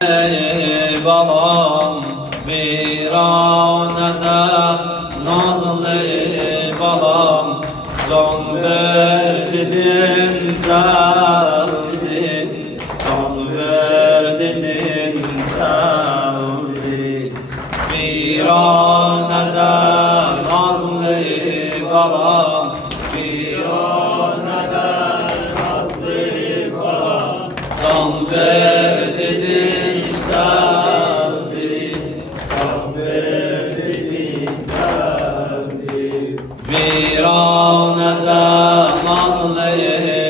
Ey balam viranede nazlı balam can ver dedin geldi, can ver dedin geldi. Viranede nazlı balam, viranede nazlı balam, can ver dedin viranede nazlı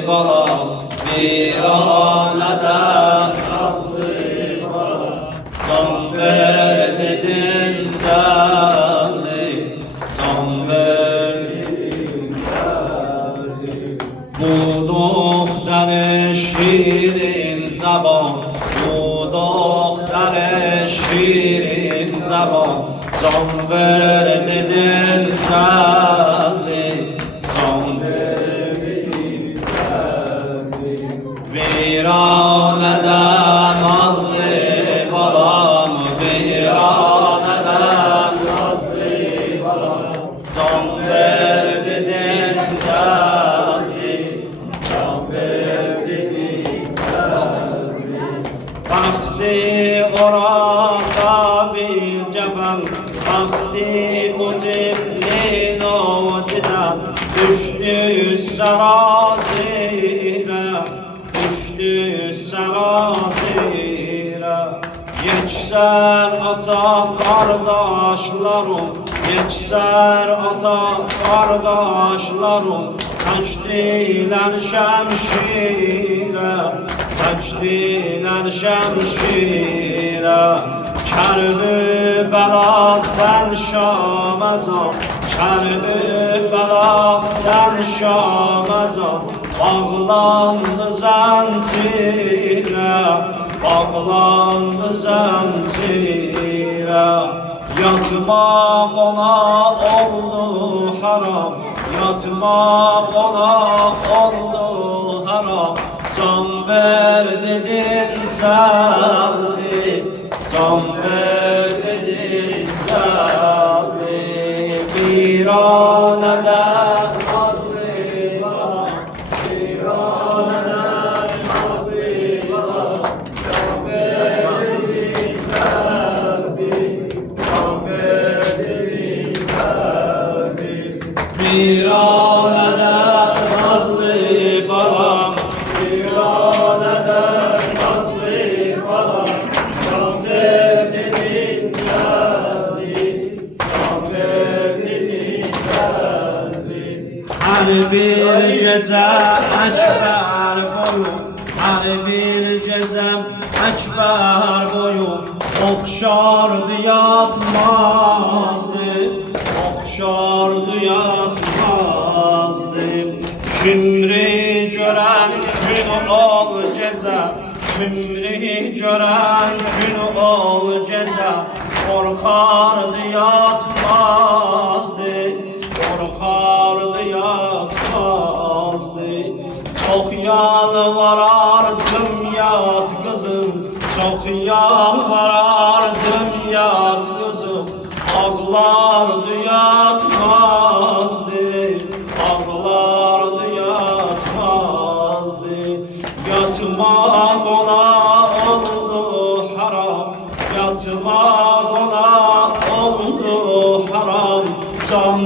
balam, viranede nazlı balam, can ver dedin geldi, can ver dedin geldi. Bu doktor şirin zaman, bu doktor şirin zaman, can ver dedin geldi, can ver dedin geldi. Viranede nazlı balam, viranede nazlı balam, can ver dedin geldi, can ver dedin geldi. Baktı orada bir cefem, baktı o ceflin otidan, düştü serazire, düştü serazire. Geçser ata kardeşlerim, geçser ata kardeşlerim, çeçtiler şemşire, çeçtiler şemşire. Kerbeladan Şam'dan, Kerbeladan Şam'dan bağlandı zincire, bağlandı zincire. Yatmak ona oldu haram, yatmak ona oldu haram. Can ver dedin geldi, can ver dedin geldi. Viranede nazlı balam, viranede nazlı balam, can ver dedin geldi, can ver dedin geldi. Viranede nazlı balam, viranede nazlı balam, can ver dedin geldi, can ver dedin geldi. Her bir gece ekber boyu, her bir gece ekber boyu okşardı yatmazdı, okşardı yatmazdı. Şimdi gören gün ol gece, şimdi gören gün ol gece, korkardı yatmazdı, korkardı yatmazdı. Çok yalvarardım yat kızım, çok yalvarardım yat kızım, ağlardı yatmazdı, ağlardı yatmazdı. Yatmak ona oldu haram, yatmak ona oldu haram. Can